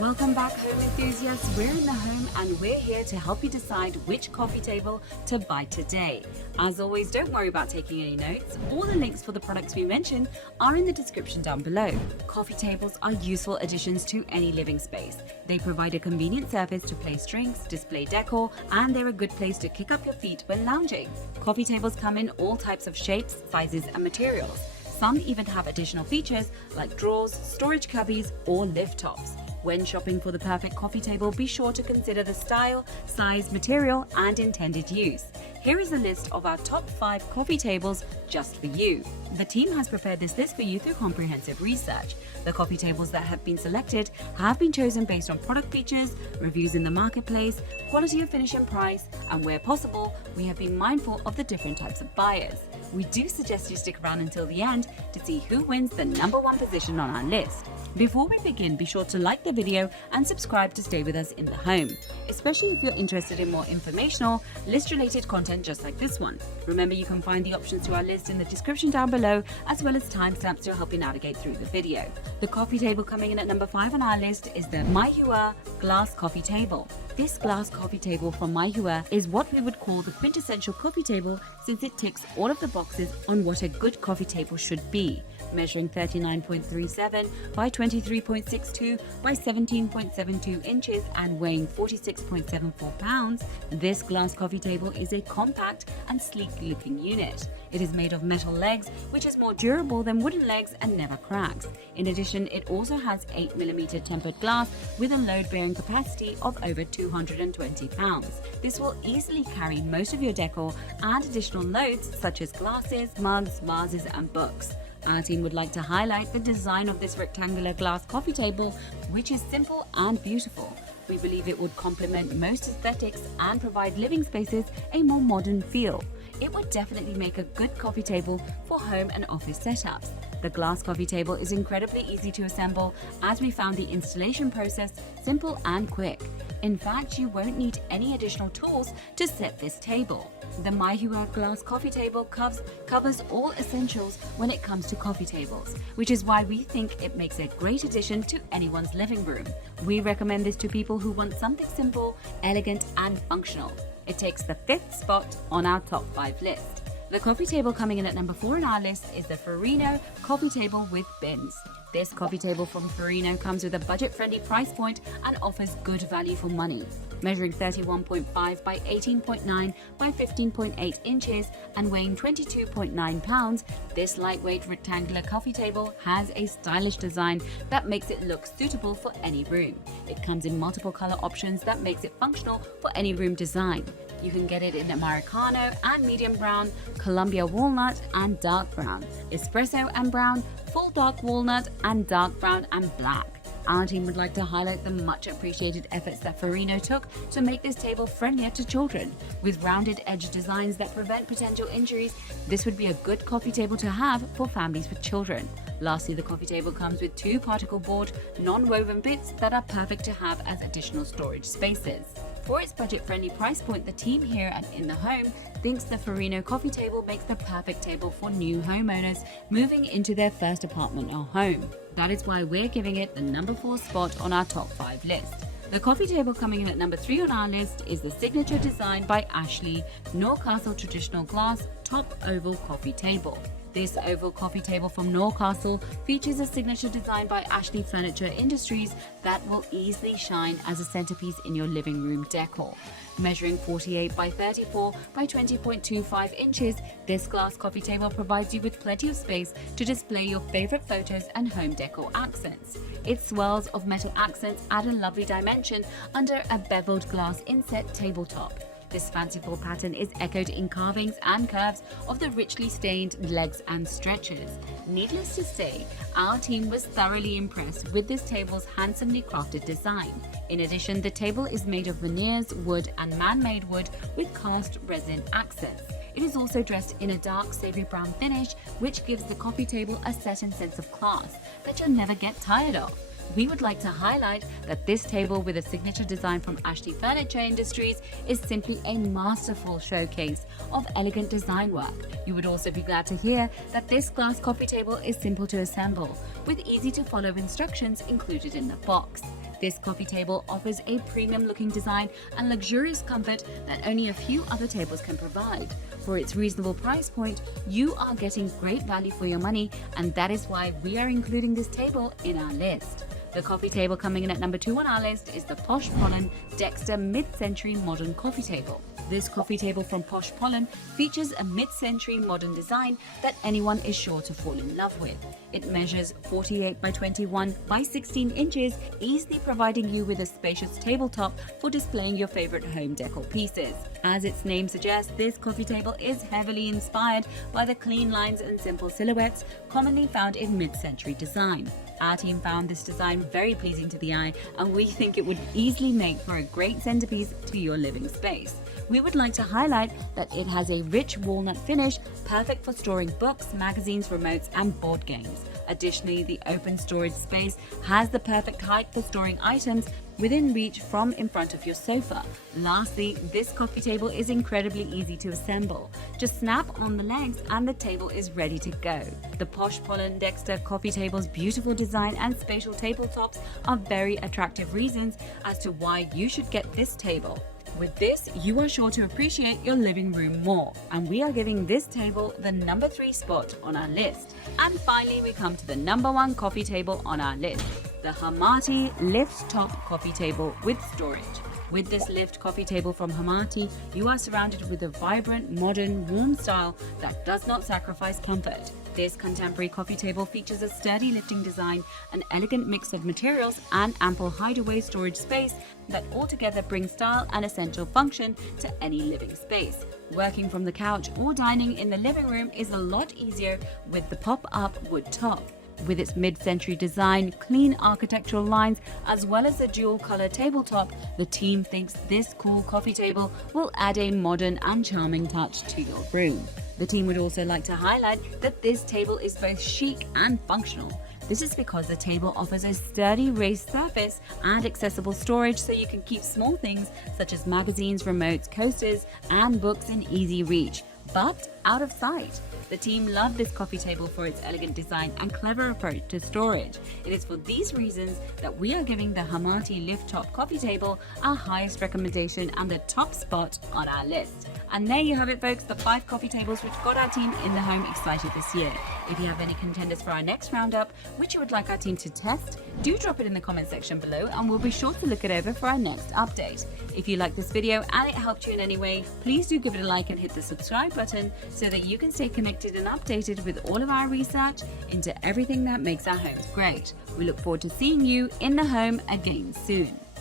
Welcome back, home enthusiasts. We're in the home and we're here to help you decide which coffee table to buy today. As always, don't worry about taking any notes. All the links for the products we mentioned are in the description down below. Coffee tables are useful additions to any living space. They provide a convenient surface to place drinks, display decor, and they're a good place to kick up your feet when lounging. Coffee tables come in all types of shapes, sizes, and materials. Some even have additional features like drawers, storage cubbies, or lift tops. When shopping for the perfect coffee table, be sure to consider the style, size, material, and intended use. Here is a list of our top 5 coffee tables just for you. The team has prepared this list for you through comprehensive research. The coffee tables that have been selected have been chosen based on product features, reviews in the marketplace, quality of finish and price, and where possible, we have been mindful of the different types of buyers. We do suggest you stick around until the end to see who wins the #1 position on our list. Before we begin, be sure to like the video and subscribe to stay with us in the home, especially if you're interested in more informational, list-related content just like this one. Remember, you can find the options to our list in the description down below, as well as timestamps to help you navigate through the video. The coffee table coming in at number 5 on our list is the Meihua glass coffee table. This glass coffee table from Meihua is what we would call the quintessential coffee table, since it ticks all of the boxes on what a good coffee table should be. Measuring 39.37 by 23.62 by 17.72 inches and weighing 46.74 pounds, this glass coffee table is a compact and sleek-looking unit. It is made of metal legs, which is more durable than wooden legs and never cracks. In addition, it also has 8mm tempered glass with a load-bearing capacity of over 220 pounds. This will easily carry most of your decor and additional loads such as glasses, mugs, vases, and books. Our team would like to highlight the design of this rectangular glass coffee table, which is simple and beautiful. We believe it would complement most aesthetics and provide living spaces a more modern feel. It would definitely make a good coffee table for home and office setups. The glass coffee table is incredibly easy to assemble, as we found the installation process simple and quick. In fact, you won't need any additional tools to set this table. The Meihua glass coffee table covers all essentials when it comes to coffee tables, which is why we think it makes a great addition to anyone's living room. We recommend this to people who want something simple, elegant, and functional. It takes the 5th spot on our top 5 list. The coffee table coming in at number 4 on our list is the Furinno coffee table with bins. This coffee table from Furinno comes with a budget-friendly price point and offers good value for money. Measuring 31.5 by 18.9 by 15.8 inches and weighing 22.9 pounds, this lightweight rectangular coffee table has a stylish design that makes it look suitable for any room. It comes in multiple color options that makes it functional for any room design. You can get it in Americano and medium brown, Columbia walnut and dark brown, espresso and brown, full dark walnut, and dark brown and black. Our team would like to highlight the much appreciated efforts that Furinno took to make this table friendlier to children. With rounded edge designs that prevent potential injuries, this would be a good coffee table to have for families with children. Lastly, the coffee table comes with 2 particle board, non-woven bits that are perfect to have as additional storage spaces. For its budget-friendly price point, the team here at In the Home thinks the Furinno coffee table makes the perfect table for new homeowners moving into their first apartment or home. That is why we're giving it the number 4 spot on our top 5 list. The coffee table coming in at number 3 on our list is the signature design by Ashley Norcastle traditional glass top oval coffee table. This oval coffee table from Norcastle features a signature design by Ashley Furniture Industries that will easily shine as a centerpiece in your living room decor. Measuring 48 by 34 by 20.25 inches, this glass coffee table provides you with plenty of space to display your favorite photos and home decor accents. Its swirls of metal accents add a lovely dimension under a beveled glass inset tabletop. This fanciful pattern is echoed in carvings and curves of the richly stained legs and stretchers. Needless to say, our team was thoroughly impressed with this table's handsomely crafted design. In addition, the table is made of veneers, wood, and man-made wood with cast resin accents. It is also dressed in a dark savory brown finish, which gives the coffee table a certain sense of class that you'll never get tired of. We would like to highlight that this table with a signature design from Ashley Furniture Industries is simply a masterful showcase of elegant design work. You would also be glad to hear that this glass coffee table is simple to assemble, with easy to follow instructions included in the box. This coffee table offers a premium looking design and luxurious comfort that only a few other tables can provide. For its reasonable price point, you are getting great value for your money, and that is why we are including this table in our list. The coffee table coming in at number 2 on our list is the Posh Pollen Dexter Mid-Century Modern Coffee Table. This coffee table from Posh Pollen features a mid-century modern design that anyone is sure to fall in love with. It measures 48 by 21 by 16 inches, easily providing you with a spacious tabletop for displaying your favorite home decor pieces. As its name suggests, this coffee table is heavily inspired by the clean lines and simple silhouettes commonly found in mid-century design. Our team found this design very pleasing to the eye, and we think it would easily make for a great centerpiece to your living space. We would like to highlight that it has a rich walnut finish, perfect for storing books, magazines, remotes, and board games. Additionally, the open storage space has the perfect height for storing items within reach from in front of your sofa. Lastly, this coffee table is incredibly easy to assemble. Just snap on the legs and the table is ready to go. The Posh Pollen Dexter coffee table's beautiful design and spatial tabletops are very attractive reasons as to why you should get this table. With this, you are sure to appreciate your living room more, and we are giving this table the number 3 spot on our list. And finally, we come to the number 1 coffee table on our list, the Harmati Lift Top Coffee Table with Storage. With this lift coffee table from Harmati, you are surrounded with a vibrant, modern, warm style that does not sacrifice comfort. This contemporary coffee table features a sturdy lifting design, an elegant mix of materials, and ample hideaway storage space that altogether brings style and essential function to any living space. Working from the couch or dining in the living room is a lot easier with the pop-up wood top. With its mid-century design, clean architectural lines, as well as a dual-color tabletop, the team thinks this cool coffee table will add a modern and charming touch to your room. The team would also like to highlight that this table is both chic and functional. This is because the table offers a sturdy raised surface and accessible storage, so you can keep small things such as magazines, remotes, coasters, and books in easy reach, but out of sight. The team love this coffee table for its elegant design and clever approach to storage. It is for these reasons that we are giving the Harmati Lift Top Coffee Table our highest recommendation and the top spot on our list. And there you have it, folks, the 5 coffee tables which got our team in the home excited this year. If you have any contenders for our next roundup which you would like our team to test, do drop it in the comment section below and we'll be sure to look it over for our next update. If you like this video and it helped you in any way, please do give it a like and hit the subscribe button so that you can stay connected and updated with all of our research into everything that makes our homes great. We look forward to seeing you in the home again soon.